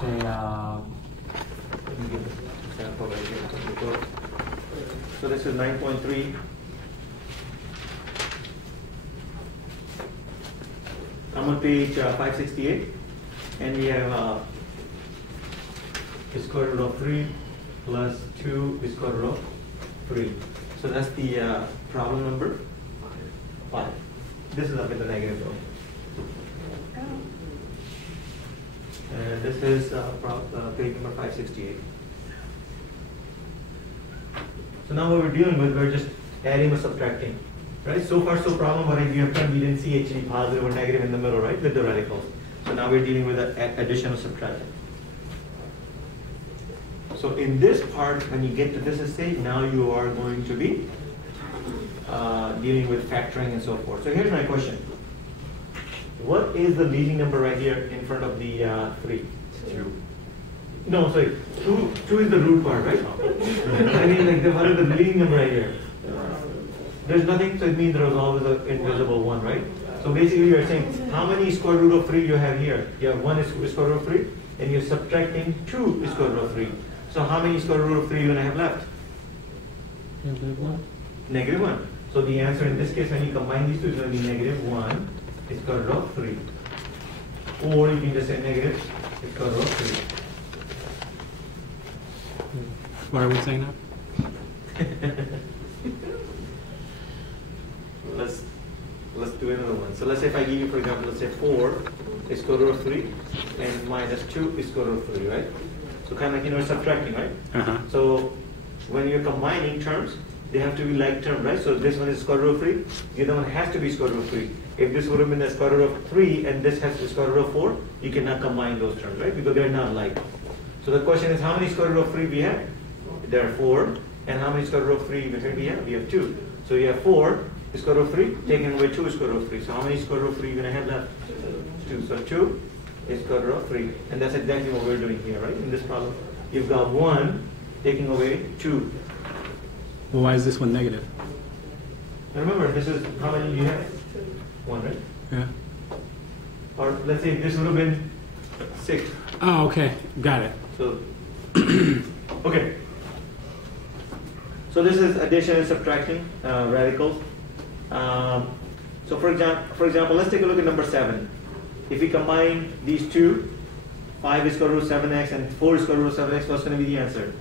say, Let me give this example right here. So this is 9.3. I'm on page 568, and we have the square root of 3 plus 2 is square root of 3. So that's the problem number 5. This is up in the negative row. And this is page number 568. So now what we're dealing with, we're just adding or subtracting. Right? So far, so problem, but if you have done, we didn't see actually positive or negative in the middle, right, with the radicals. So now we're dealing with addition or subtraction. So in this part, when you get to this stage, now you are going to be dealing with factoring and so forth. So here's my question. What is the leading number right here in front of the 3? 2. No, sorry. 2 is the root part, right? I mean, like, what is the leading number right here? There's nothing, so it means there was always an invisible 1, right? So basically, you're saying, how many square root of 3 you have here? You have 1 is square root of 3, and you're subtracting 2 is square root of 3. So how many square root of 3 you're going to have left? negative 1. Negative 1. So the answer in this case, when you combine these two, is going to be negative 1 is square root of 3. Or you can just say negative is square root of 3. Why are we saying that? Let's do another one. So let's say if I give you, for example, let's say 4 is square root of 3 and minus 2 is square root of 3, right? So kind of like, subtracting, right? So when you're combining terms, they have to be like terms, right? So this one is square root of 3, the other one has to be square root of 3. If this would have been the square root of 3 and this has the square root of 4, you cannot combine those terms, right? Because they're not like. So the question is, how many square root of 3 we have? There are 4. And how many square root of 3 we have? We have 2. So you have 4 is square root of 3, taking away 2 is square root of 3. So how many square root of 3 are you going to have left? 2. So 2 is square root of 3. And that's exactly what we're doing here, right? In this problem, you've got 1 taking away 2. Well, why is this one negative? Now remember, this is, how many do you have? 1, right? Yeah. Or let's say this would have been 6. Oh, okay. Got it. So, okay. So this is addition and subtraction, radicals. So for example, let's take a look at number 7. If we combine these two, 5 is square root of 7x and 4 is square root of 7x, what's going to be the answer?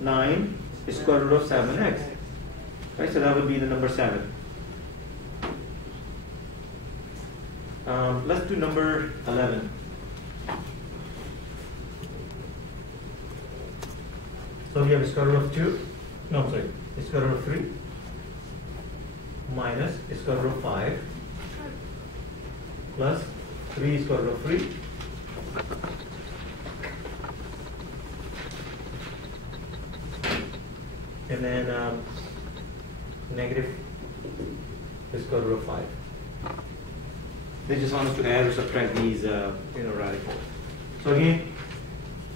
9 is square root of 7x. Right, so that would be the number 7. Let's do number 11. So we have square root of 2, no, sorry, square root of 3 minus square root of 5 plus 3 square root of 3 and then negative square root of 5. They just want us to add or subtract these radicals. So again,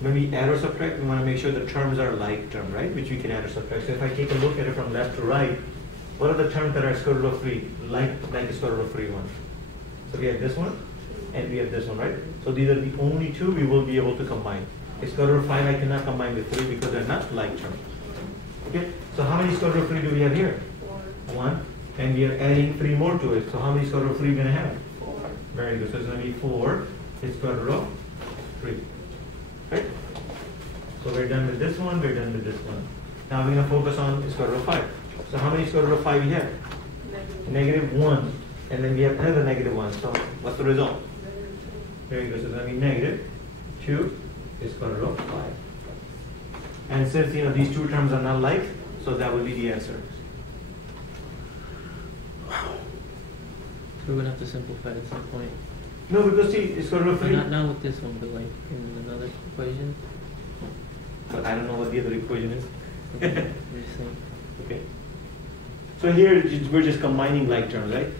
when we add or subtract, we want to make sure the terms are like term, right? Which we can add or subtract. So if I take a look at it from left to right, what are the terms that are square root of 3? Like the square root of 3 one. So we have this one and we have this one, right? So these are the only two we will be able to combine. Square root of 5 I cannot combine with 3 because they're not like terms. Okay? So how many square root of 3 do we have here? 1. And we are adding 3 more to it. So how many square root of 3 are we going to have? 4. Very good. So it's going to be 4 square root of 3. Right? So we're done with this one, we're done with this one. Now we're going to focus on square root of 5. So how many square root of 5 we have? Negative 1. And then we have another negative 1. So what's the result? Very good. So it's going to be negative 2 square root of 5. And since these two terms are not like, so that will be the answer. We're gonna have to simplify at some point. No, because see, square root of 3. Not with this one, but like in another equation. But I don't know what the other equation is. Okay. What do you think? Okay. So here we're just combining like terms, right?